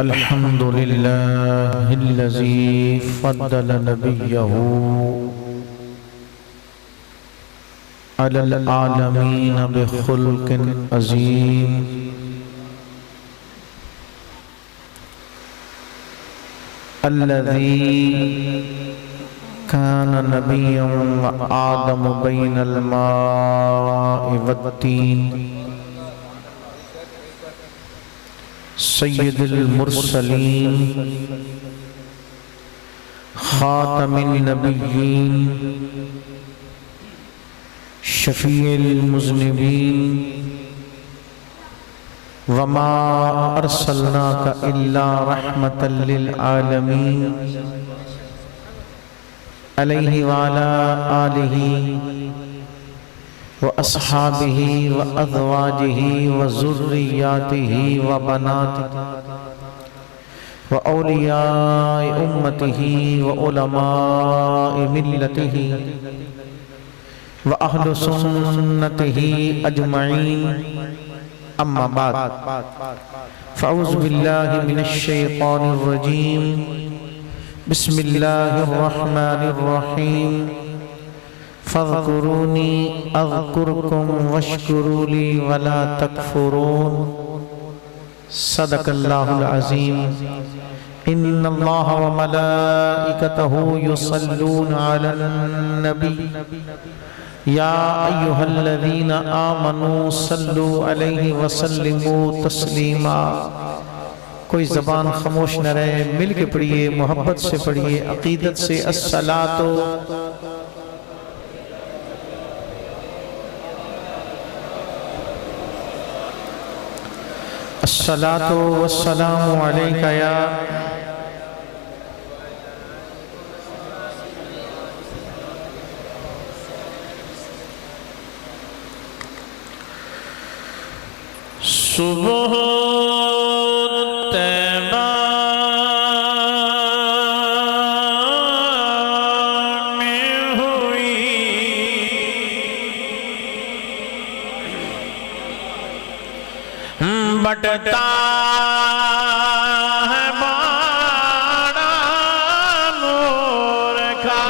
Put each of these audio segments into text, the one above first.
अल्हम्दुलिल्लाहिल्लज़ी फ़द्दल नबिय्यहू अलल आलमीन बिखुल्क़िन अज़ीम। अल्लज़ी कान नबिय्यन व आदम बैनल माइ वत्तीन सय्यदुल मुरसलीन खातमुन नबिय्यीन शफ़ीउल मुज़निबीन वमा अर्सलनाका इल्ला रहमतल लिल आलमीन अलैहि व अला आलिहि व अस्हाबिहि व अज़वाजिहि व ज़ुर्रिय्यातिहि व बनातिहि व औलियाए उम्मतिहि व उलमाए मिल्लतिहि व अहले सुन्नतिहि अजमईन। अम्मा बाद फ़अऊज़ु बिल्लाहि मिनश शैतानिर रजीम। बिस्मिल्लाहिर रहमानिर रहीम। फ़ज़्कुरूनी अज़्कुरकुम वश्कुरू ली वला तकफ़ुरून। सदक़ल्लाहुल अज़ीम। इन्नल्लाहा व मलाइकतहू युसल्लूना अलन नबी या अय्युहल्लज़ीना आमनू सल्लू अलैहि व सल्लिमू तस्लीमा। कोई ज़बान खामोश न रहे, मिल के पढ़िए, मोहब्बत से पढ़िए, अक़ीदत से। अस्सलातो अस्सलातु वस्सलामु अलैका या सुबह तैबा में हुई बटता है बाड़ा नूर का।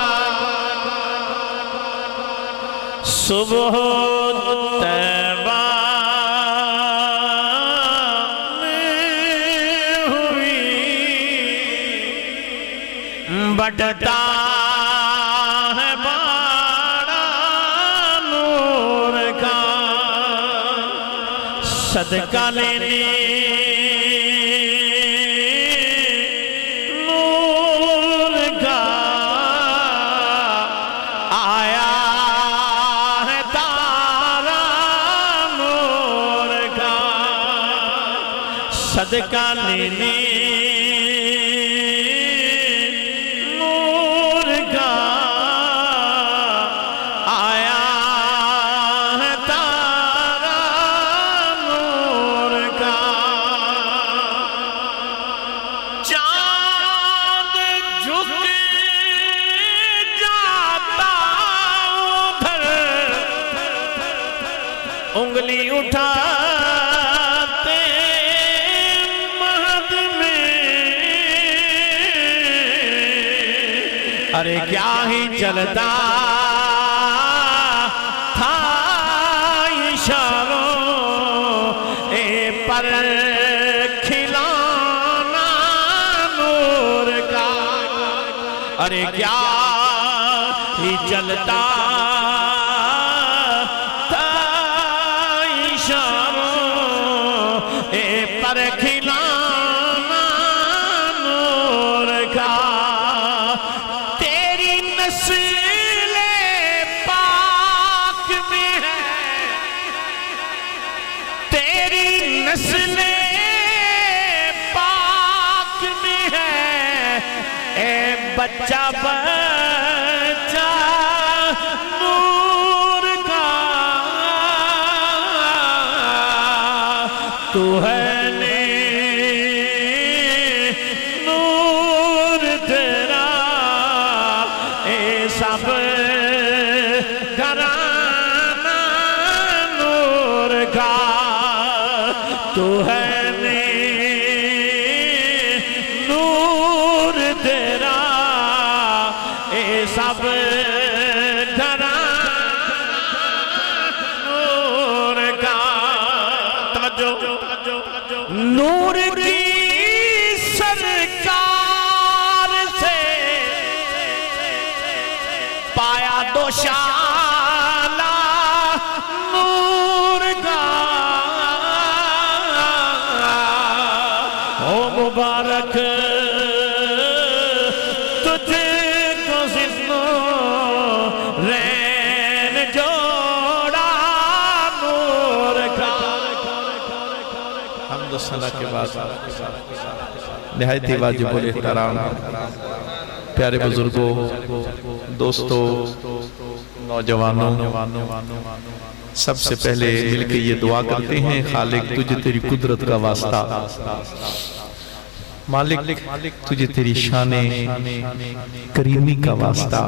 सुबह तैबा बटता है बाड़ा नूर का। सदका लेने नूर का आया है तारा नूर का। सदका लेने उंगली उठाते महद में, अरे क्या ही चलता था इशारों ए पर खिलाना नूर का। अरे क्या ही चलता पर खिलाना नूर का। तेरी नस्ले पाक में है, तेरी नस्ले पाक में है। ए बच्चा बच्चा नूर का तू है। सब घराना नूर का तू है। सब धरा नूर का, तवज्जो, नूर की सरकार से पाया दोशाला नूर का। ओ मुबारक तुझको जिन्नो रैन जोड़ा नूर का। हमद सना के बाद निहायती वाजिबुल एहतराम प्यारे बुजुर्गों, दोस्तों, नौजवानों, सबसे पहले मिलकर ये दुआ करते हैं, खालिक तुझे तेरी कुदरत का वास्ता, मालिक तुझे तेरी शाने करीमी का वास्ता,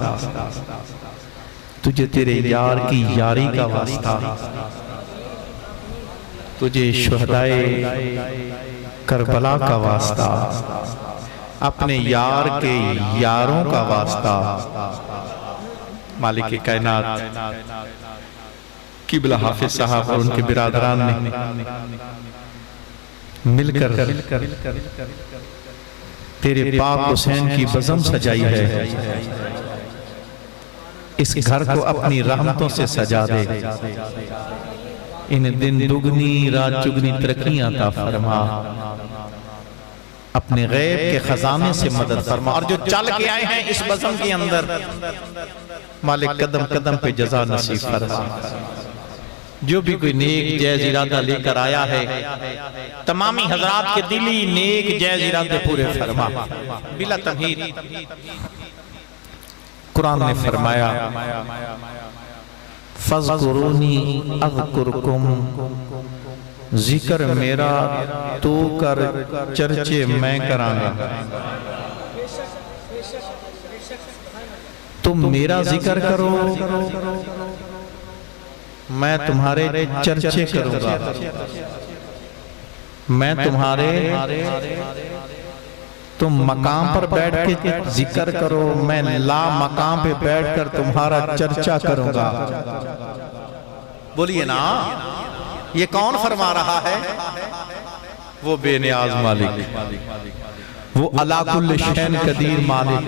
तुझे तेरे यार की यारी का वास्ता, तुझे शुहदाए करबला का वास्ता, अपने यार के यारों का वास्ता, मालिक कायनात किबला हाफिज साहब और उनके बिरादरान ने मिलकर तेरे पाक हुसैन की बज़म सजाई है। इस घर को अपनी रहमतों से सजा दे, इन दिन दुगनी रात चुगनी तरक्कियां अता फरमा, अपने गैब के खजाने से मदद फरमा। और जो चल के आए हैं इस बज़म के अंदर, मालिक कदम कदम पे जज़ा नसीब फरमा। जो भी कोई नेक जैज़ इरादा लेकर आया है, तमामी हजरात के दिली नेक जैज़ इरादे पूरे फरमा बिला तमहीद। कुरान ने फरमाया फज़कुरूनी अज़कुरकुम, जिक्र मेरा तू कर, चर्चे मैं करांगा। तुम मेरा जिक्र करो, मैं तुम्हारे चर्चे करूंगा। मैं तुम्हारे, तुम मकाम पर बैठ के जिक्र करो, मैं ला मकाम पे बैठकर तुम्हारा चर्चा करूंगा। बोलिए ना, ये कौन फरमा रहा है? वो बेनियाज मालिक, वो अला कुल्ल शैन कदीर मालिक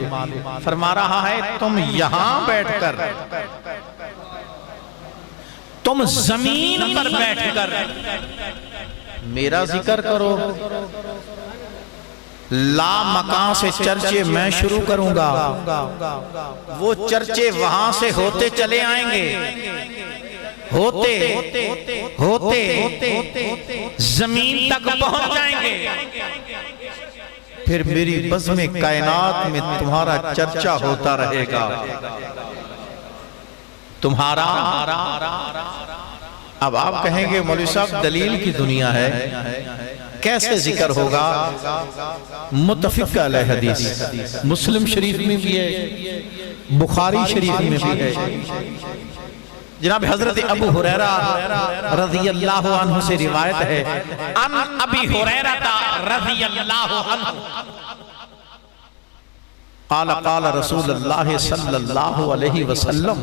फरमा रहा है, तुम यहां बैठकर, तुम जमीन पर बैठकर मेरा जिक्र करो, ला मकान से चर्चे मैं शुरू करूंगा। वो चर्चे वहां से होते चले आएंगे, होते होते जमीन तक पहुंच जाएंगे। फिर मेरी बज़्म कायनात में तुम्हारा चर्चा होता रहेगा। तुम्हारा, अब आप कहेंगे मौलवी साहब दलील की दुनिया है, कैसे जिक्र होगा? मुत्तफ़िक़ अलैह हदीस मुस्लिम शरीफ में भी है, बुखारी शरीफ में भी है। जनाब हजरत अबू हुरैरा रज़ियल्लाहु अन्हु से रिवायत है, अन अबी हुरैरा रज़ियल्लाहु अन्हु क़ाल क़ाल रसूलुल्लाह सल्लल्लाहु अलैहि वसल्लम।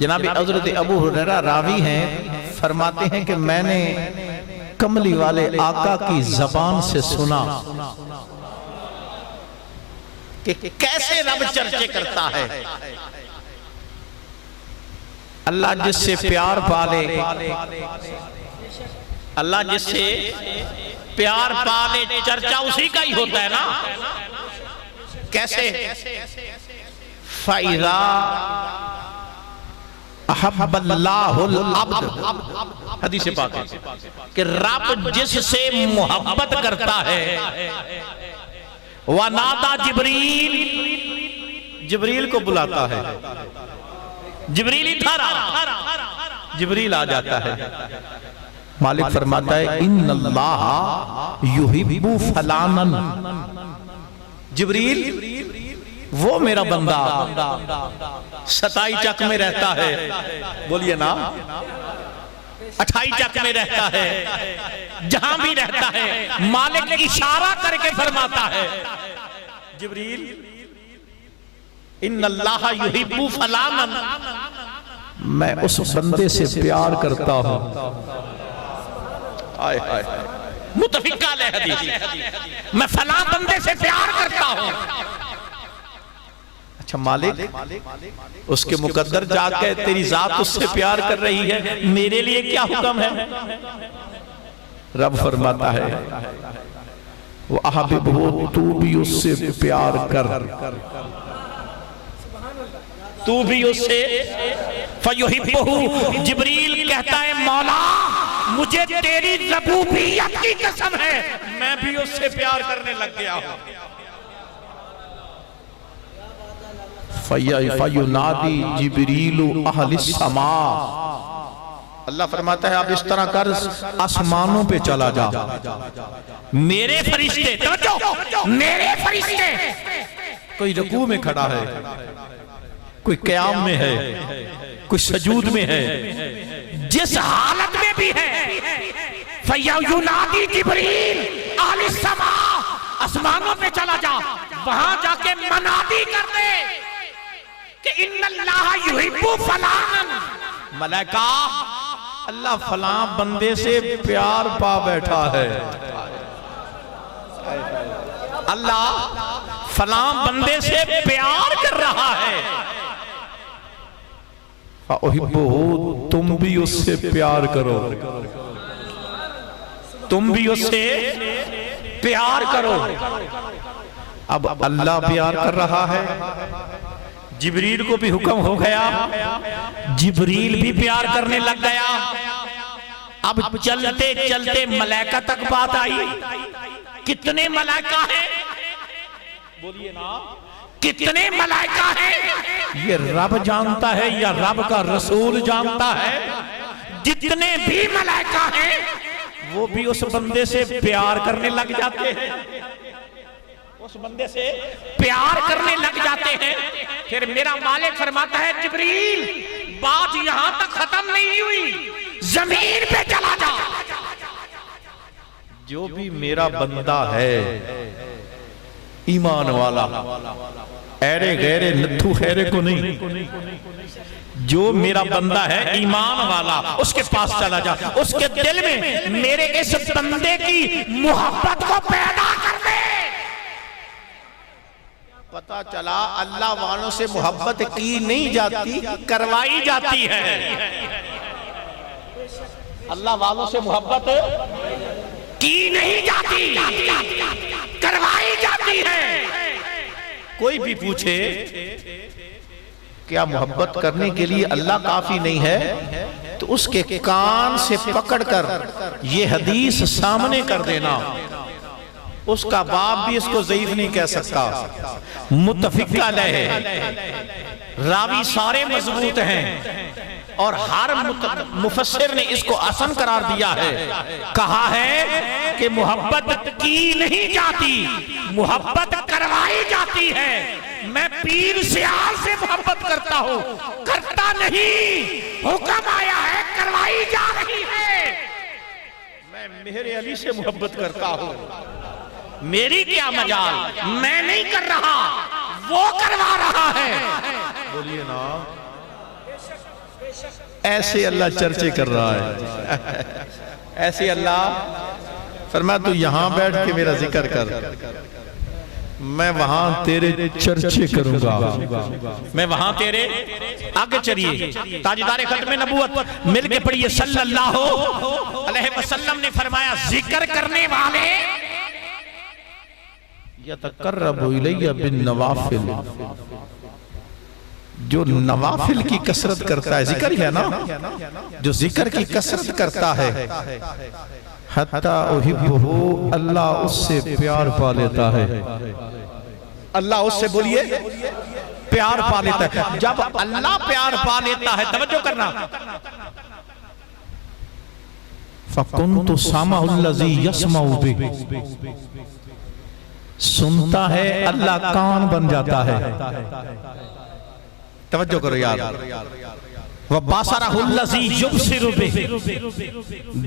जनाब हजरत अबू हुरैरा रावी हैं, फरमाते हैं कि मैंने कमली वाले आका की जबान से सुना कि कैसे रब चर्चे करता है। अल्लाह जिससे प्यार पाले, अल्लाह जिससे प्यार पाले, चर्चा उसी का ही होता है ना। कैसे? फ़इज़ा अहब्बल्लाहुल अब्द, हदीस पाक है कि रब जिससे मोहब्बत करता है, वनादा जिब्रील, जिब्रील को बुलाता है, जिब्रील इधर आ, जिब्रील आ जाता है। मालिक फरमाता है इन्नल्लाह युहिब्बु फलानन, जिब्रील वो मेरा बंदा 27 चक में रहता है, बोलिए ना, 28 चक में रहता है, जहां भी रहता है मालिक इशारा करके फरमाता है जिब्रील इन्नल्लाह युहिब्बु फलानन, मैं उस बंदे से प्यार करता हूं। आय हाय, मुतफिका ले हदीस, मैं फला बंदे से प्यार करता हूं। अच्छा मालिक, उसके मुकद्दर जाके तेरी जात उससे प्यार कर रही है, मेरे लिए क्या हुक्म है? रब फरमाता है वो अहबिबहु, तू भी उससे प्यार कर, तू भी उससे। फयुहिब्बुहु, जिब्रील कहता है मौला मुझे तेरी रबूबियत की कसम है मैं भी उससे प्यार करने लग गया हूं। फयुनादी जिब्रीलु अहलिस समा, अल्लाह फरमाता है अब इस तरह कर, आसमानों पे चला जा, मेरे फरिश्ते, मेरे फरिश्ते, कोई रुकू में खड़ा है, कोई क़याम में है, कोई सजूद में है, जिस हालत में भी है, फयुनादी जिब्रील अहलिस समा, आसमानों पे चला जा, वहां जाके मनादी कर दे कि इन्नल्लाह युहिब्बु फलानन। मलाइका, अल्लाह फलां बंदे से प्यार पा बैठा है, अल्लाह फलां बंदे से प्यार कर रहा है। फउहिब्बुहु, तुम भी उससे प्यार करो, तुम भी उससे प्यार करो। अब अल्लाह प्यार कर रहा है, जिब्रील को भी हुक्म हो गया, जिब्रील भी प्यार करने लग गया। अब चलते चलते मलाइका तक बात आई। कितने मलाइका हैं? बोलिए ना, कितने मलाइका हैं? ये रब जानता है या रब का रसूल जानता है? जितने भी मलाइका हैं वो भी उस बंदे से प्यार करने लग जाते हैं, उस बंदे से प्यार करने लग जाते हैं। फिर मेरा मालिक फरमाता है जिब्रील बात यहां तक खत्म नहीं हुई, जमीन पे चला जा। जो भी मेरा बंदा है ईमान वाला, ऐरे गैरे नत्थु खैरे को नहीं, जो मेरा बंदा है ईमान वाला, उसके पास चला जा, उसके दिल में मेरे इस बंदे की मोहब्बत को पैदा कर दे। पता चला अल्लाह वालों से मोहब्बत की नहीं जाती, करवाई जाती है। अल्लाह वालों से मोहब्बत की नहीं जाती, करवाई जाती है। कोई भी पूछे क्या मोहब्बत करने के लिए अल्लाह काफी नहीं है, तो उसके कान से पकड़कर ये हदीस सामने कर देना। उसका बाप भी इसको ज़ईफ नहीं कह सकता, मुत्तफिक अलैह है, रावी सारे मजबूत हैं और हर मुफस्सिर ने इसको हसन करार दिया है। कहा है कि मोहब्बत की नहीं जाती, मोहब्बत करवाई जाती है। मैं पीर सियाल से मोहब्बत करता हूं, करता नहीं, हुक्म आया है, करवाई जा रही है। मैं मेहरे अली से मोहब्बत करता हूं, मेरी क्या मजाल, मैं नहीं कर रहा, वो करवा रहा है। बोलिए ना, ऐसे अल्लाह चर्चे कर रहा है। ऐसे अल्लाह फरमाया तू यहां बैठ के मेरा जिक्र कर, मैं वहां तेरे चर्चे करूंगा, मैं वहां तेरे आगे चलिए। ताजदार खत्म नबूवत मिलके पढ़िए सल्लल्लाहु अलैहि वसल्लम ने फरमाया जिक्र करने वाले यतकर्रबु इलैया बिन नवाफिल, जो नवाफिल की कसरत करता है, जिक्र है ना, जो जिक्र की कसरत करता है, हत्ता उहिब्बुहु, अल्लाह उससे प्यार पा लेता है। अल्लाह उससे बोलिए प्यार पा लेता है। जब अल्लाह प्यार पा लेता है, तवज्जो करना, फकुन्तु समाउल्लज़ी यस्माउ बिही, सुनता है अल्लाह कान बन जाता है। तवज्जो करो यार। वबासरहुल्लज़ी युबसिरु बिही,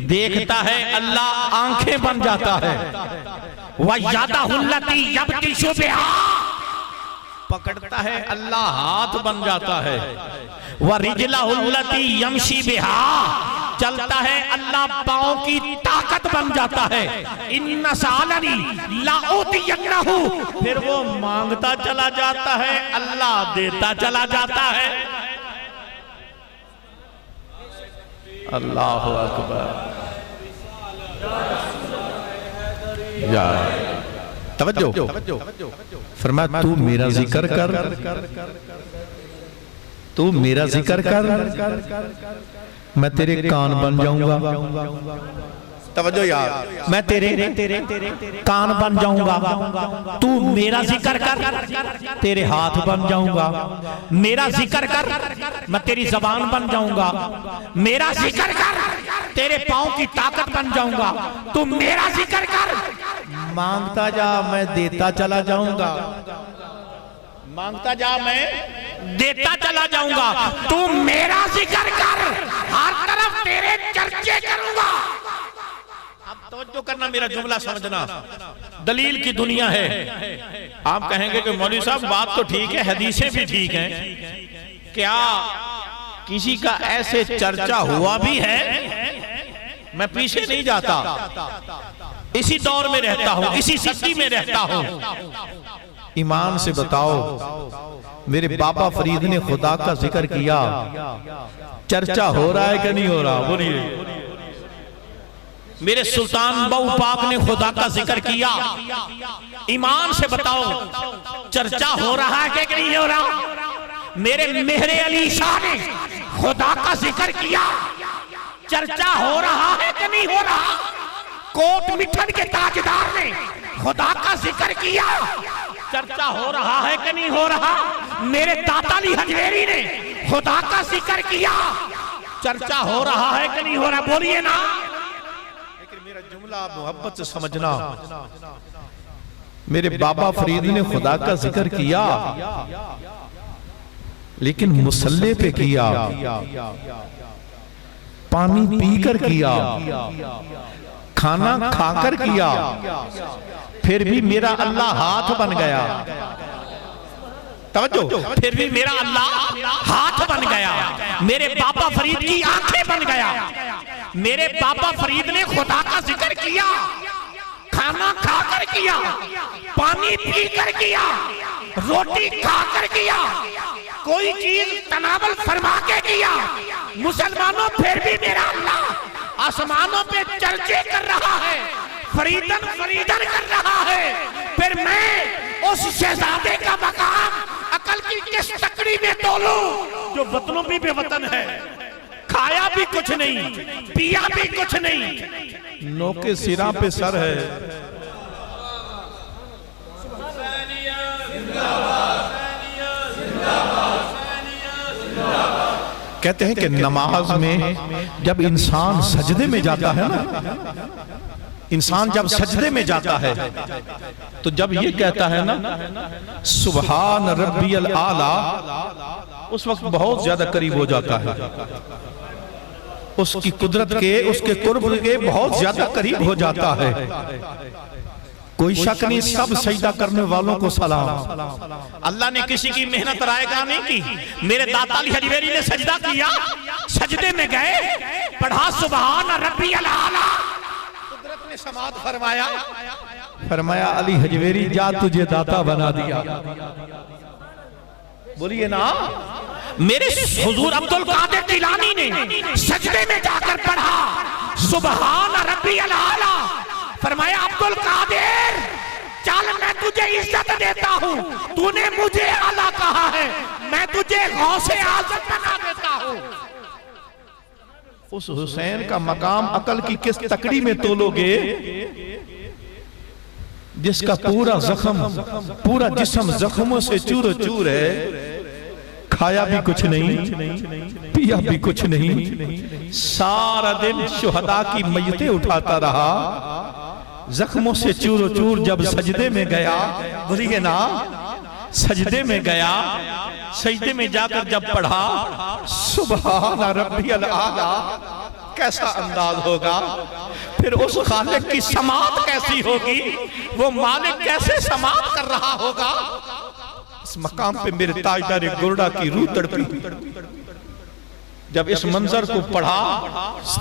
देखता है अल्लाह आंखें बन जाता है। वयदहुल्लती यब्तिशु बिहा, पकड़ता है अल्लाह हाथ बन जाता है। व रिजलहुल्लती यमशी बिहा, चलता है अल्लाह पांव की ताकत बन जाता है। इन्ना सालनी लाउतियन्नहु, फिर वो मांगता चला जाता है, अल्लाह देता चला जाता है। अल्लाह अकबर। या तवज्जो, फरमाया तू मेरा जिक्र कर, तू मेरा जिक्र कर, मैं तेरे कान बन जाऊंगा। तवज्जो यार, मैं तेरे कान बन जाऊंगा। तू मेरा जिक्र कर, तेरे हाथ बन जाऊंगा। मेरा जिक्र कर, मैं तेरी जबान बन जाऊंगा। मेरा जिक्र कर, तेरे पांव की ताकत बन जाऊंगा। तू मेरा जिक्र कर, मांगता जा मैं देता चला जाऊंगा। मांगता जा मैं देता चला जाऊंगा। तू मेरा जिक्र कर, हर तरफ तेरे चर्चे करूंगा। अब तवज्जो करना, मेरा जुमला समझना। दलील की दुनिया है। आप कहेंगे कि मौलवी साहब बात तो ठीक है, हदीसें भी ठीक हैं, क्या किसी का ऐसे चर्चा हुआ भी है? मैं पीछे नहीं जाता, इसी दौर में रहता हूं, इसी सदी में रहता हूं। ईमान से बताओ, मेरे बाबा फरीद ने खुदा का जिक्र किया, चर्चा हो रहा है कि नहीं हो रहा? बोलिए। मेरे सुल्तान बहु पाक ने खुदा का जिक्र किया, ईमान से बताओ चर्चा हो रहा है कि नहीं हो रहा? मेरे मेहरे अली शाह ने खुदा का जिक्र किया, चर्चा हो रहा है कि नहीं हो रहा? कोट मिठन के ताजदार ने खुदा का जिक्र किया, चर्चा हो रहा है कि नहीं हो रहा? मेरे दाता अली हजवेरी ने खुदा का जिक्र किया, चर्चा हो रहा है कि नहीं हो रहा? बोलिए ना। लेकिन मेरा जुमला मोहब्बत से समझना, मेरे बाबा फरीद ने खुदा का जिक्र किया, लेकिन मुसल्ले पे किया, पानी पीकर किया, खाना खाकर किया, फिर भी मेरा अल्लाह हाथ बन गया। तवज्जो, फिर भी मेरा अल्लाह हाथ बन गया। मेरे बाबा फरीद की आंखें बन गया। मेरे बाबा फरीद ने खुदा का जिक्र किया, खाना खाकर किया, पानी पीकर किया, रोटी खाकर किया, कोई चीज तनावल फरमा के किया। मुसलमानों, फिर भी मेरा अल्लाह आसमानों पे चर्चे कर रहा है, फरीदन फरीदन कर रहा है। फिर मैं उस शहजादे का मकाम अकल की किस तकड़ी में तोलूं जो वतनों भी बेवतन है, खाया भी कुछ नहीं, पिया भी कुछ नहीं, नोके सिरा पे सर है। कहते हैं कि नमाज में जब इंसान सजदे में जाता है ना, इंसान जब सजदे में जाता है तो जब ये कहता है ना सुभान रब्बियल आला, उस वक्त बहुत ज्यादा करीब हो जाता है, उसकी कुदरत के, उसके कुर्ब के बहुत ज्यादा करीब हो जाता है। कोई शक नहीं, सब सजदा करने वालों को सलाम। अल्लाह ने किसी की मेहनत रायगा नहीं की। मेरे दाता अली हजवेरी ने सजदा किया, सजदे में गए, पढ़ा सुभान रब्बियल आला, कुदरत ने समात फरमाया, फरमाया अली हजवेरी जा तुझे दाता बना दिया। बोलिए ना। मेरे हुजूर अब्दुल कादिर जिलानी ने सजदे में जाकर पढ़ा सुभान रब्बियल आला, फरमाया अब्दुल कादिर चल मैं तुझे इज्जत देता हूँ, तूने मुझे आला कहा है, मैं तुझे गौसे आज़म बना देता हूँ। उस हुसैन का मकाम अकल की किस तकड़ी में तोलोगे जिसका पूरा जख्म, पूरा जिस्म जख्मों से चूर चूर है, खाया भी कुछ नहीं, पिया भी कुछ नहीं, सारा दिन शुहदा की मय्यतें उठाता रहा, जख्मों से चूर चूर। जब सजदे में गया, बोलिए ना, सजदे में गया, सजदे में जाकर जब पढ़ा सुभान रब्बियल आला, कैसा अंदाज होगा? फिर उस खालिक की समात कैसी होगी? वो मालिक कैसे समात कर रहा होगा? इस मकाम पे मेरे ताजदार गुरडा की रूह तड़पी। जब इस मंजर को पढ़ा,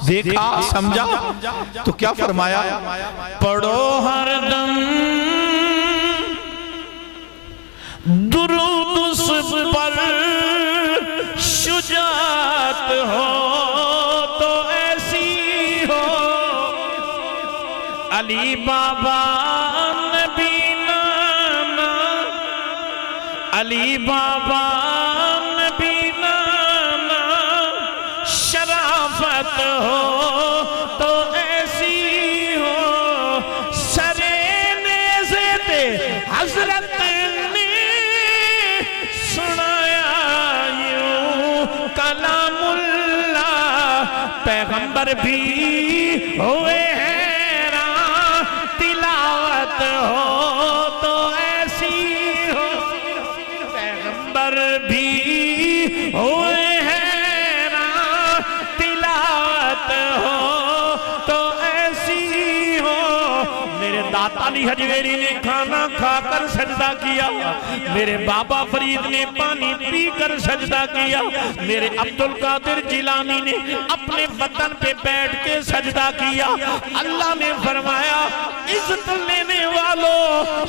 देखा, समझा तो क्या फरमाया? पढ़ो हरदम दुरूद उस पर, शुजात हो तो ऐसी हो। अली बाबा नबी नाना, अली बाबा नबी नाना, शराफत हो तो ऐसी हो। सरे नेज़े ते हजरत ने सुनाया यूं कलामुल्लाह। पैगंबर भी हुए हैरान, तिलावत हो तो ऐसी हो। पैगंबर भी हुए हैरान, तिलावत हो तो ऐसी हो। मेरे दाता अली हजवेरी ने खाना खाकर सजदा किया, मेरे बाबा फरीद ने पानी पीकर सजदा किया, मेरे अब्दुल कादिर जिलानी ने अपने वतन पे बैठ के सजदा किया। अल्लाह ने फरमाया, इज्जत लेने वालों,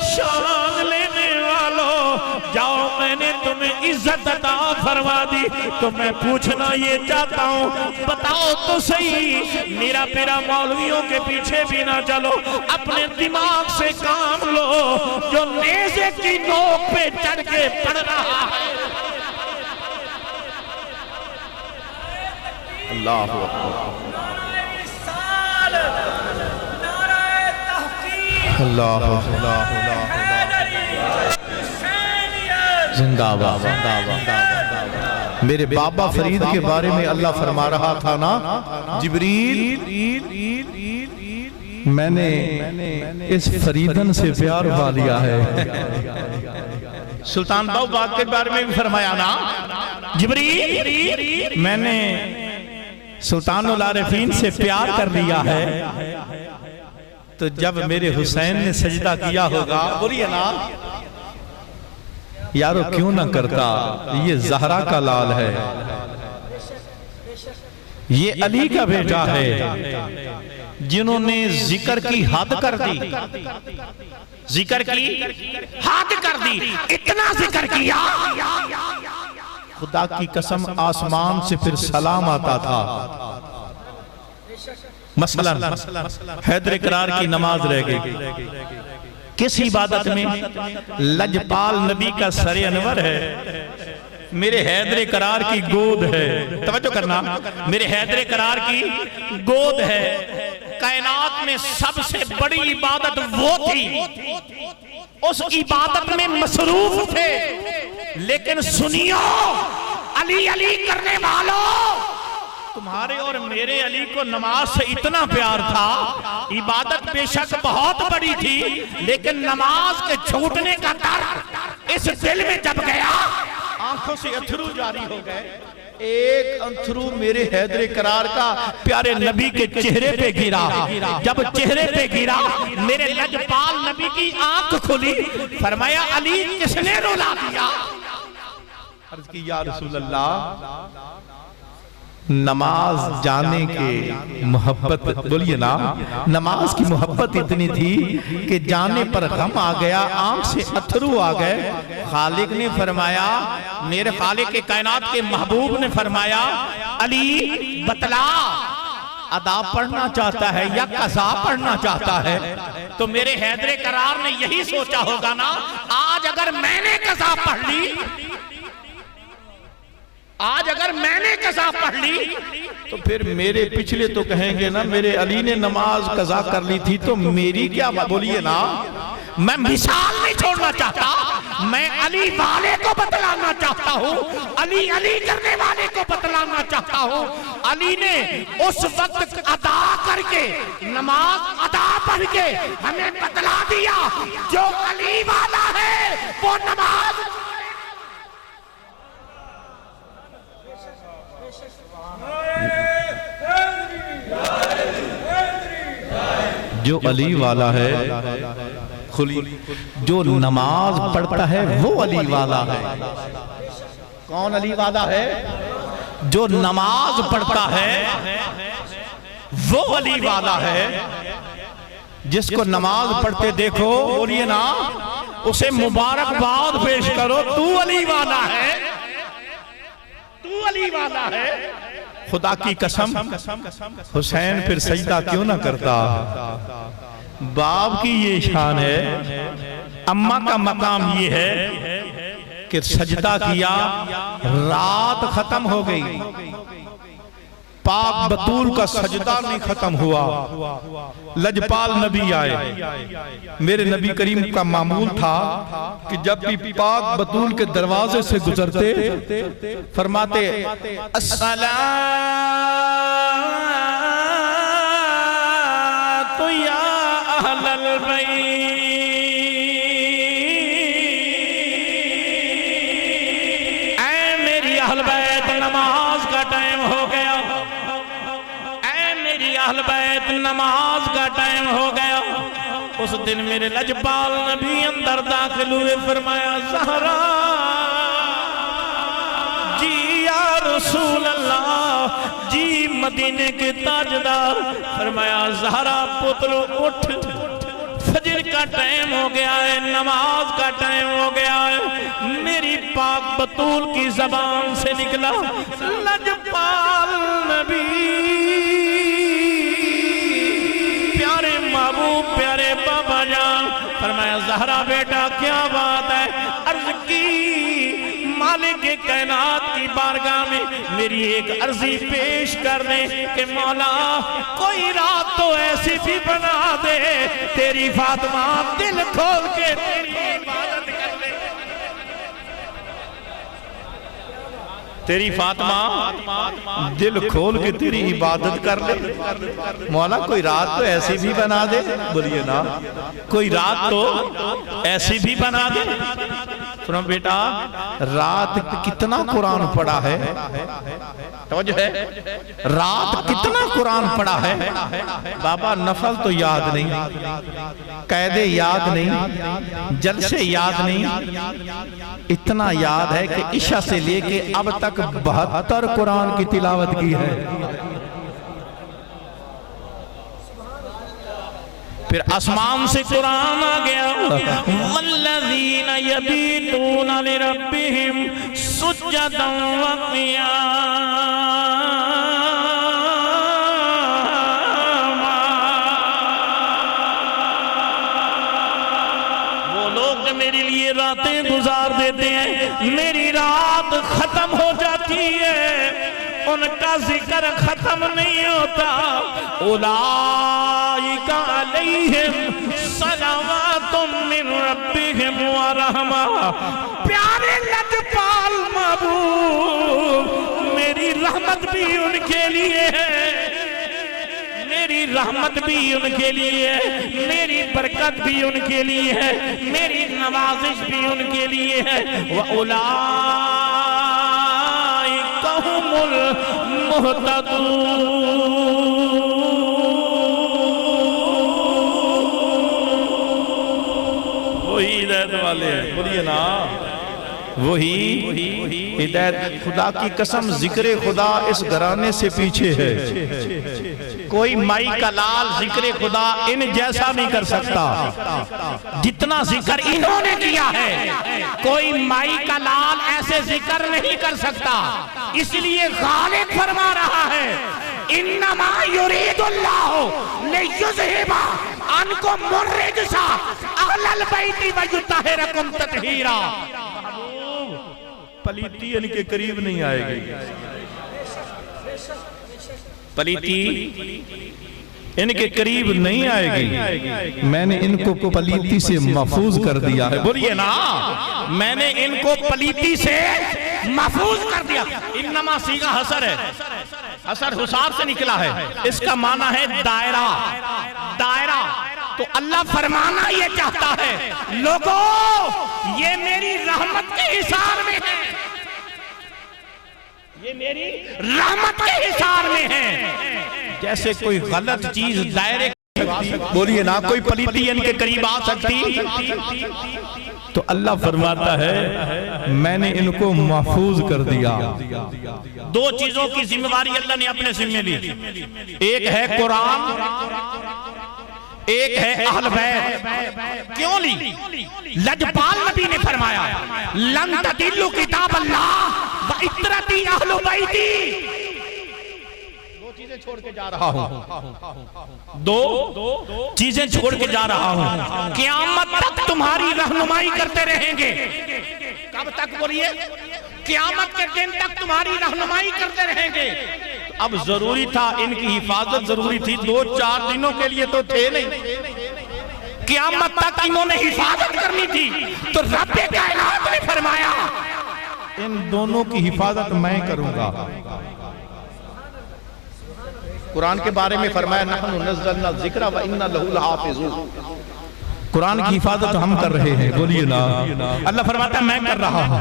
शान लेने वालों, जाओ मैंने तुम्हें इज्जत अता फरमा दी। तो मैं पूछना ये चाहता हूँ, बताओ तो सही, मेरा पेरा मौलवियों के पीछे भी ना चलो, अपने दिमाग से काम लो। जो नेज़े की नोक पे चढ़ के पढ़ रहा है, अल्लाह हू अकबर, अल्लाह जिंदाबाद जिंदाबाद। मेरे बाबा फरीद के बारे में अल्लाह फरमा रहा था ना, जिब्रील मैंने इस फरीदन से प्यार पा लिया है। सुल्तान बाग के बारे में भी फरमाया ना, जिब्रील मैंने सुल्तानुल आरिफीन से प्यार कर लिया है। तो जब मेरे हुसैन ने सजदा किया होगा, बोलिए ना यारो क्यों ना करता, ये ज़हरा का लाल है, ये अली का बेटा है, जिन्होंने जिक्र की हद कर दी, जिक्र की हद कर दी, इतना जिक्र किया, खुदा की कसम आसमान से फिर सलाम आता था। मसलन हैदर करार की नमाज रह गई, किस इबादत में? लजपाल नबी का सरे अनवर है, मेरे हैदर करार की गोद है। तवज्जो करना, मेरे हैदर करार की गोद है। कायनात में सबसे बड़ी इबादत वो थी, उस इबादत में मसरूफ थे। लेकिन सुनियो अली अली करने वालों, तुम्हारे और मेरे अली को नमाज से इतना प्यार था, इबादत बेशक बहुत बड़ी थी, लेकिन नमाज के छूटने का डर इस दिल में जब गया, आंखों से अथरू जारी हो गए। एक अथरू मेरे हैदर करार का प्यारे नबी के चेहरे पे गिरा। जब चेहरे पे गिरा, मेरे लजपाल नबी की आंख खुली, फरमाया अली किसने रुला दिया? अर्ज की या रसूल अल्लाह, नमाज जाने के मोहब्बत, बोलिए ना, नमाज की मोहब्बत इतनी थी कि जाने पर गम आ गया, आंख से अथरू आ गए। खालिक ने फरमाया, मेरे खालिक के कायनात के महबूब ने फरमाया, अली बतला, अदा पढ़ना चाहता है या कज़ा पढ़ना चाहता है? तो मेरे हैदर करार ने यही सोचा होगा ना, आज अगर मैंने कज़ा पढ़ ली, आज अगर मैंने कज़ा पढ़ ली, तो फिर मेरे पिछले तो कहेंगे ना मेरे अली ने नमाज कज़ा कर ली थी, तो मेरी क्या? बोलिए ना, मैं मिसाल नहीं छोड़ना चाहता, मैं अली वाले को बतलाना चाहता हूँ, अली अली करने वाले को बतलाना चाहता हूँ। अली ने उस वक्त अदा करके, नमाज अदा पढ़ के हमें बतला दिया, जो अली वाला है वो नमाज। जो अली वाला है खुली। जो नमाज पढ़ता है वो अली वाला है। कौन अली वाला है? जो नमाज पढ़ता है वो अली वाला है। जिसको नमाज पढ़ते देखो, बोलिए ना, उसे मुबारकबाद पेश करो, तू अली वाला है, तू अली वाला है। खुदा की कसम, हुसैन फिर सजदा क्यों ना करता? बाप की ये शान है। अम्मा का मकाम ये है कि सजदा किया, रात खत्म हो गई, पाक बतूल का सजदा नहीं खत्म हुआ। लजपाल नबी आए। मेरे नबी करीम का मामूल था कि जब भी पाक बतूल के दरवाजे से गुजरते फरमाते अस्सलातु या अहलल बैत, ऐ मेरी अहल बैत नमाज का टाइम हो गया, अहल बैत नमाज का टाइम हो गया। उस दिन मेरे लजपाल नबी अंदर दाखिल हुए, फरमाया ज़हरा जी या रसूल अल्लाह जी, मदीने के ताजदार। फरमाया ज़हरा पुत्र उठ, फजर का टाइम हो गया है, नमाज का टाइम हो गया है। मेरी पाक बतूल की जबान से निकला लजपाल नबी, प्यारे बाबा जान। फरमाया ज़हरा बेटा क्या बात है? अर्ज की मालिक के कायनात की बारगाह में मेरी एक अर्जी पेश कर दे कि मौला कोई रात तो ऐसी भी बना दे, तेरी फातिमा दिल खोल के तेरी इबादत कर ले, तेरी फातिमा दिल खोल के तेरी इबादत कर ले। मौला कोई रात तो ऐसी भी बना दे, बोलिए ना, कोई रात तो ऐसी भी बना दे। सुनो बेटा, रात कितना कुरान पढ़ा है, तो है रात कितना कुरान पढ़ा है। बाबा नफल तो याद नहीं, कैदे याद नहीं, जलसे याद नहीं, इतना याद है कि इशा से लेके अब तक 72 कुरान की तिलावत की है। फिर आसमान से कुरान आ गया, वल्लज़ीना यबीतूना लिरब्बिहिम सुज्जदन व क़ियामा। वो लोग जो मेरे लिए रातें गुजार देते हैं, मेरी रात खत्म हो जाती है, उनका जिक्र खत्म नहीं होता। उलाइका अलैहिम सलावातुम मिन रब्बिहिम व रहमा। प्यारे लजपाल महबूब, मेरी रहमत भी उनके लिए है, मेरी रहमत भी उनके लिए है, मेरी बरकत भी उनके लिए है, मेरी नवाजिश भी उनके लिए है। व उलाइका हुमुल मुहतदून। वही हिदायत वाले, बोलिए ना, वही हिदायत। खुदा की कसम, जिक्र खुदा इस घराने से पीछे है। कोई माई का लाल जिक्र खुदा इन जैसा नहीं कर सकता जितना जिक्र इन्होंने किया है। कोई माई का लाल ऐसे जिक्र नहीं कर सकता, इसलिए गालिब फरमा रहा है, इन्नमा युरीदुल्लाहु लियुज़हिबा अन्कुम मुर्रिजा अहलल बैति व युतहिरकुम तत्हीरा। पलीती इनके करीब नहीं आएगी, पलीती इनके करीब नहीं आएगी। मैंने इनको पलीती से महफूज कर दिया है, बोलिए ना, मैंने इनको पलीती से महफूज कर दिया। इन्नमा सीगा हसर है, हसर हुसार से निकला है, इसका माना है दायरा, दायरा। तो अल्लाह फरमाना ये चाहता है, लोगों ये मेरी रहमत के हिसार में है, ये मेरी रहमत के हिसार में है। जैसे कोई गलत चीज दायरे बोलिए ना, कोई पलीती इनके करीब आ सकती। तो अल्लाह फरमाता है मैंने इनको महफूज कर दिया। दो चीजों की जिम्मेवारी अल्लाह ने अपने जिम्मे ली, एक है कुरान, एक है अहल बैत। क्यों ली? लजपाल नबी ने फरमाया लन तदिल्लु किताब अल्लाह व इतरती अहलु बैती। छोड़ के जा रहा हूं, दो चीजें छोड़ के जा रहा हूं, क़यामत तक तुम्हारी रहनुमाई करते रहेंगे। कब तक? बोलिए, क़यामत के दिन तक तुम्हारी रहनुमाई करते रहेंगे। अब जरूरी था, इनकी हिफाजत जरूरी थी, 2-4 दिनों के लिए तो थे नहीं, क़यामत तक इन्होंने हिफाजत करनी थी। तो रब्बे कायनात ने फरमाया इन दोनों की हिफाजत मैं करूंगा। कुरान के बारे में फरमाया नहनु नज़्ज़लना ज़िक्रा व इन्ना लहू लहाफ़िज़ून। कुरान की हिफाजत हम कर रहे हैं, बोलिए ना। अल्लाह फरमाता है मैं कर रहा हूं।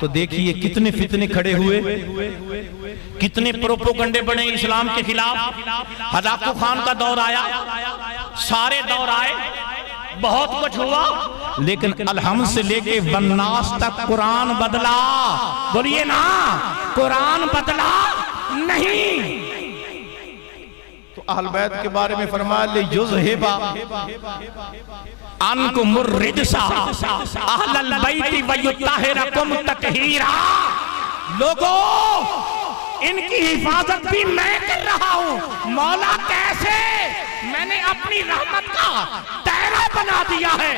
तो देखिए कितने फितने खड़े हुए, कितने प्रोपोगंडे बने इस्लाम के खिलाफ। हलाकू खान का दौर आया, सारे दौर आए, बहुत कुछ हुआ, लेकिन अलहम से लेके वन्नास तक कुरान बदला। बोलिए ना, कुरान बदला नहीं। तो अहल बैत के बारे में फरमाया ले युज़हिबा अनकुमुर रिजसा अहलल बैति व युत्ताहिरकुम तत्हीरा। लोगों, इनकी हिफाजत भी मैं कर रहा हूं। मौला कैसे? मैंने अपनी रहमत का दायरा बना दिया है,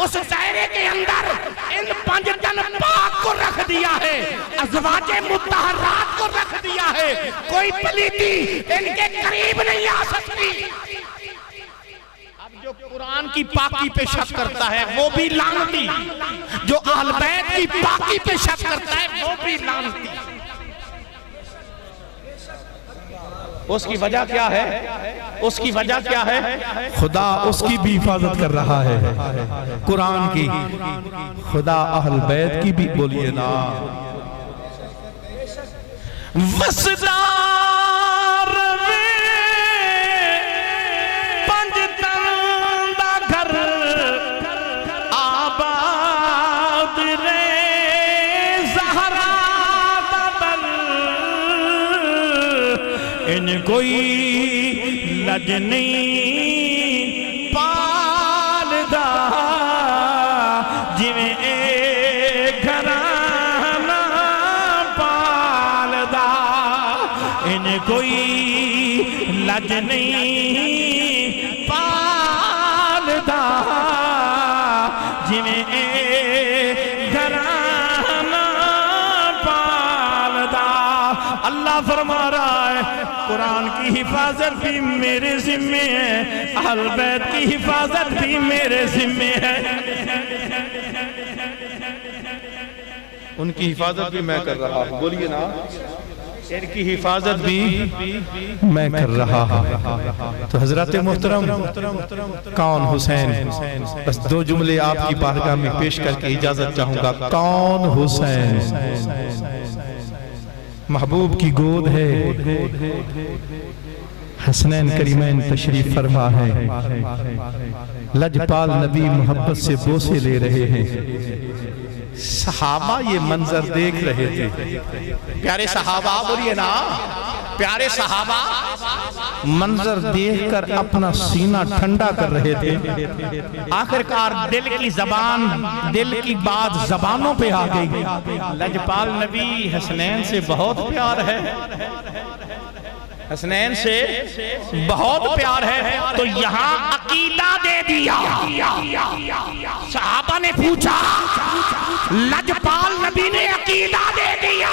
उस दायरे के अंदर इन 5 जन पाक को रख दिया है, अज़वाजे मुत्तहरात को रख दिया है। कोई पलीती इनके करीब नहीं आ सकती। अब जो कुरान की पाकी पे शक करता है वो भी लानती, जो अहल बैत की पाकी पे शक करता है वो भी लानती। उसकी वजह क्या है? उसकी वजह क्या है? खुदा उसकी भी हिफाजत कर रहा है, कुरान की, खुदा अहल बैत की भी। बोलिए ना। वसदार पंजतन दा घर आबाद रे ज़हरा दा दल। इन कोई लज नहीं पालदा जिवें ए घराना पालदा। इन कोई लज नहीं पालदा जिवें ए घराना पालदा। अल्लाह फरमा रहा है कुरान की हिफाजत भी मेरे जिम्मे है, अहल बैत की हिफाजत भी मेरे जिम्मे है। उनकी हिफाजत भी मैं कर रहा हूँ, बोलिए ना। इनकी हिफाजत भी मैं कर रहा हूँ। तो हजरत मोहतरम कौन हुसैन, बस 2 जुमले आपकी बारगाह में पेश करके इजाजत चाहूंगा। कौन हुसैन? महबूब की गोद है, हसनैन करीमैन तशरीफ फरमा है, लजपाल नबी मोहब्बत से बोसे ले रहे हैं। सहाबा ये मंजर देख रहे थे। प्यारे सहाबा, बोलिए ना, प्यारे सहाबा मंजर देखकर अपना सीना ठंडा कर रहे थे। आखिरकार दिल की जबान, दिल की बात जबानों पे आ गई। लजपाल नबी हसनैन से बहुत प्यार है, हसनैन से बहुत प्यार है, तो यहाँ अकीदा दे दिया। सहाबा ने पूछा, लजपाल नबी ने अकीदा दे दिया।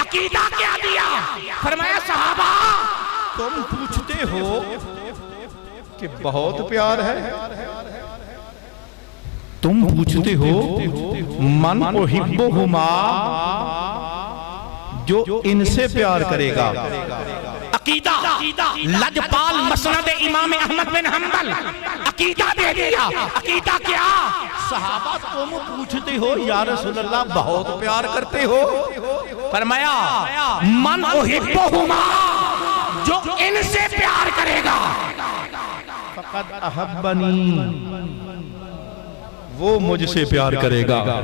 अकीदा क्या दिया? फरमाया सहाबा तुम पूछते हो कि बहुत प्यार है, तुम पूछते हो मन उहिब्बुहुमा, जो इनसे प्यार करेगा। अकीदा लजपाल मसनद इमाम अहमद बिन हंबल अकीदा दे दिया। अकीदा क्या? सहाबा तुम पूछते हो या रसूलल्लाह बहुत प्यार करते हो? फरमाया मन उहिब्बुहुमा, जो इनसे प्यार करेगा। फ़क़द अहब्बनी, वो मुझसे प्यार करेगा।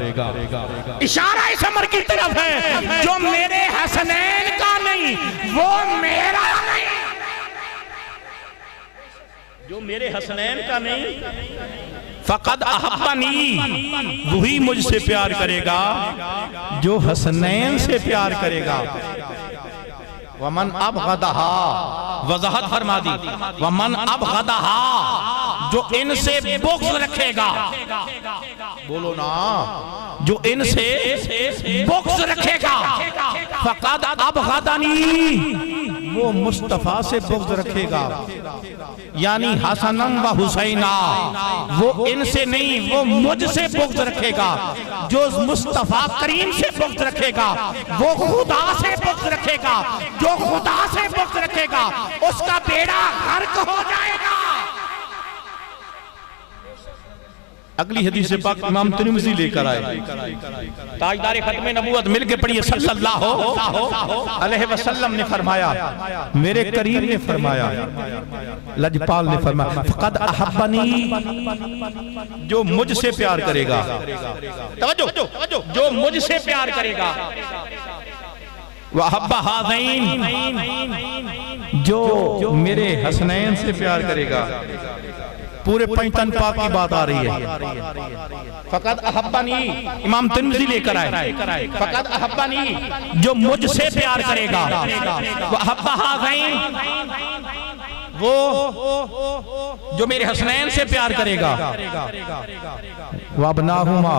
इशारा इस अमर की तरफ है, जो मेरे हसनैन का नहीं वो मेरा नहीं, जो मेरे हसनैन का नहीं फ़क़द अहब्बनी, वही मुझसे प्यार करेगा जो हसनैन से प्यार करेगा। वमन अबग़दहा, वज़ाहत फरमा दी, वमन अबग़दहा, जो इनसे बुग़्ज़ रखेगा, बोलो ना, जो इनसे बुग़्ज़ रखेगा, फ़क़द अबग़दनी, वो मुस्तफ़ा से बुग़्ज़ रखेगा। यानी हसनम व हुसैना, वो इनसे नहीं वो मुझसे बुग़्ज़ रखेगा। जो मुस्तफ़ा करीम से बुग़्ज़ रखेगा वो खुदा से बुग़्ज़ रखेगा, जो खुदा से बुग़्ज़ रखेगा उसका बेड़ा गर्क हो जाएगा। अगली हदीस पाक इमाम तिरमिज़ी लेकर आए, ताजदार खत्म नबूवत मिलके पढ़िए, सल्लल्लाहु अलैहि वसल्लम ने फरमाया, मेरे करीम ने फरमाया, लजपाल ने फरमाया, फ़क़द अहब्बनी, जो मुझसे प्यार करेगा। तवज्जो, जो मुझसे प्यार करेगा, वहब्बा हाज़ैन, जो मेरे हसनैन से प्यार करेगा। पूरे पंचतन पाक की बात आ रही है। फ़क़द अहब्बनी, इमाम तिरमिज़ी लेकर आए, फ़क़द अहब्बनी, जो मुझसे प्यार करेगा, वहब्बा हाज़ैन, वो जो मेरे हसनैन से प्यार करेगा, वअबनाहुमा,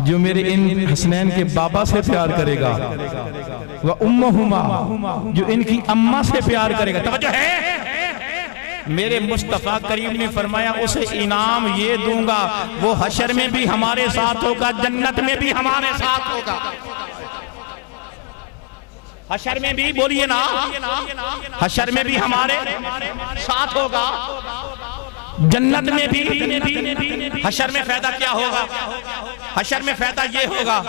जो मेरे इन हसनैन के बाबा से प्यार करेगा, व उम्मुहुमा, जो इनकी अम्मा से प्यार करेगा। तवज्जो है, मेरे मुस्तफ़ा करीम ने फरमाया, उसे इनाम ये दूंगा, वो हशर में भी हमारे साथ होगा, जन्नत में भी हमारे साथ होगा। हशर में भी, बोलिए ना, हशर में भी हमारे साथ होगा, जन्नत में भी। हशर में फायदा क्या होगा? हशर में फायदा ये होगा,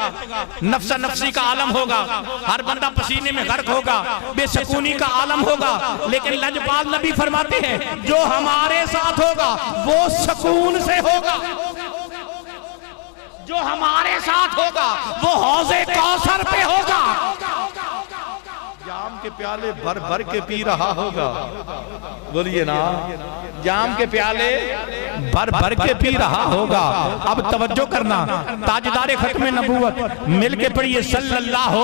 नफ्सा नफ्सी का आलम होगा, हर बंदा पसीने में गर्क होगा, बेसकूनी का आलम होगा। लेकिन लजपाल नबी फरमाते हैं, जो हमारे साथ होगा वो सुकून से होगा, जो हमारे साथ होगा वो हौज़े कौसर पे होगा, जाम के प्याले भर भर के पी रहा होगा। बोलिए ना, जाम के प्याले भर भर के पी रहा होगा। अब तवज्जो करना, ताजदार खत्म नबूवत मिलके पढ़िए, सल्लल्लाहु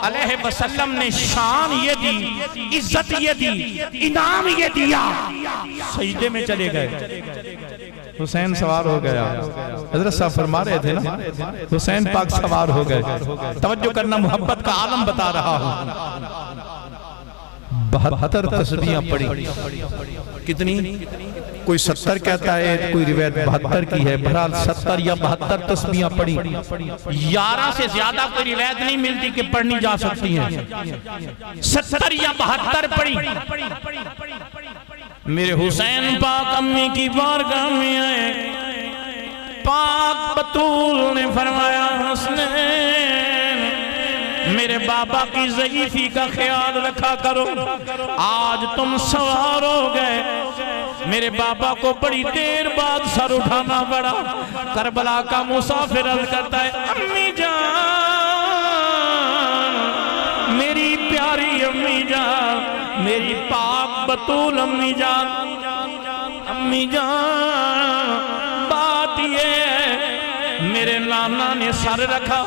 अलैहि वसल्लम ने शान ये दी, इज्जत ये दी, इनाम ये दिया, सजदे में चले गए। हुसैन सवार हो गया, हजरत साहब फरमा रहे थे ना, हुसैन पाक सवार हो गए। तवज्जो करना, मोहब्बत का आलम बता रहा हूं। 72 तस्बीहां पढ़ी। कितनी? कोई 70 कहता है, कोई रिवायत 72 की है। बहरहाल 70 या 72 तस्बीहां पढ़ी। 11 से ज्यादा कोई रिवायत नहीं मिलती कि पढ़नी जा सकती है। 70 या 72 पढ़ी। मेरे हुसैन पाक अम्मी की बारगाह में आए, पाक बतूल ने फरमाया, हसनैन मेरे बाबा की ज़ईफ़ी का ख्याल रखा करो, आज तुम सवार हो गए। मेरे बाबा को बड़ी देर बाद सर उठाना पड़ा। करबला का मुसाफिर अर्ज़ करता है, अम्मी जान, मेरी प्यारी अम्मी जान, मेरी पाक बतूल अम्मी जान, अम्मी जान, बात ये है, मेरे नाना ने सर रखा,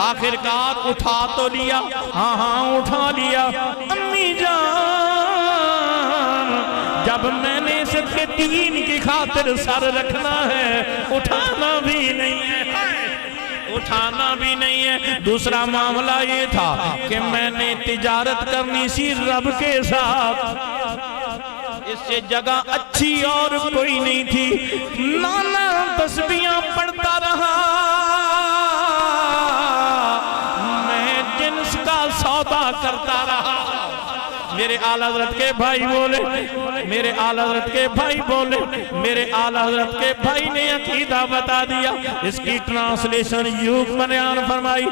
आखिरकार उठा तो लिया, हाँ हाँ उठा लिया। अम्मी जान, जब मैंने सिर्फ दीन की खातिर सर रखना है, उठाना भी नहीं है, उठाना भी नहीं है। दूसरा मामला ये था कि मैंने तिजारत करनी सी रब के साथ, इससे जगह अच्छी और कोई नहीं थी। नाना तस्बीहां पढ़ता रहा, मैं जिन्स का सौदा करता रहा। मेरे आला हज़रत के भाई बोले, मेरे आला हज़रत के भाई बोले, मेरे आला हज़रत के भाई ने अकीदा बता दिया। इसकी ट्रांसलेशन यूं बयान फरमाई,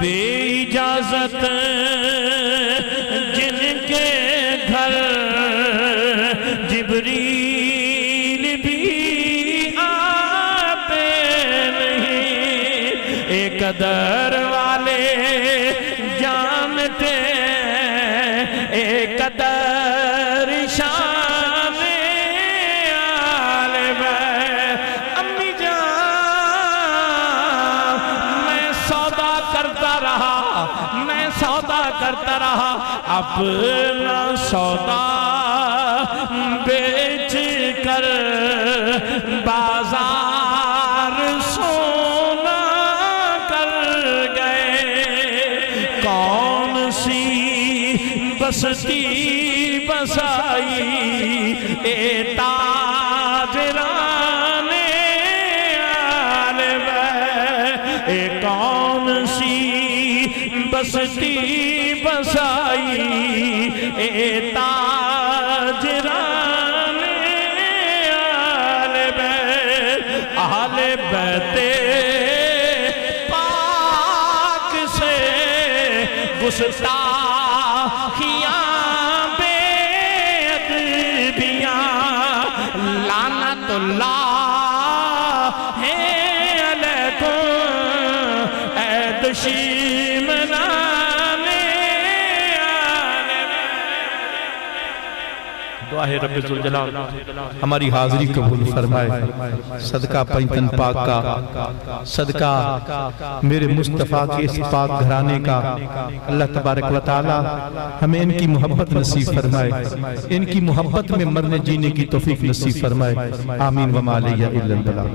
बेइजाजत जिनके घर जिब्रील कदर वाले जानते कदर शान आले अम्मी जान मैं सौदा करता रहा अपना सौदा बेच कर बाजार सोना कर गए कौन सी बस्ती बसाई ए ताजराने आले ए कौन सी बस्ती बसाई ए ताजराने आले बैते पाक से गुस्ताखियां बेअदबियां लानतुल्लाह है अलैकुम ऐ दुश्मनाने दुआ है रब्बे जुल जलाल हमारी हाजिरी कबूल फरमाए। सदका पंचतन पाक का, सदका मेरे मुस्तफ़ा के इस पाक घराने का अल्लाह तबारक व तआला हमें इनकी मोहब्बत नसीब फरमाए, इनकी मोहब्बत में मरने जीने की तौफीक नसीब फरमाए। आमीन व मा अलैया इल्लल बलाग।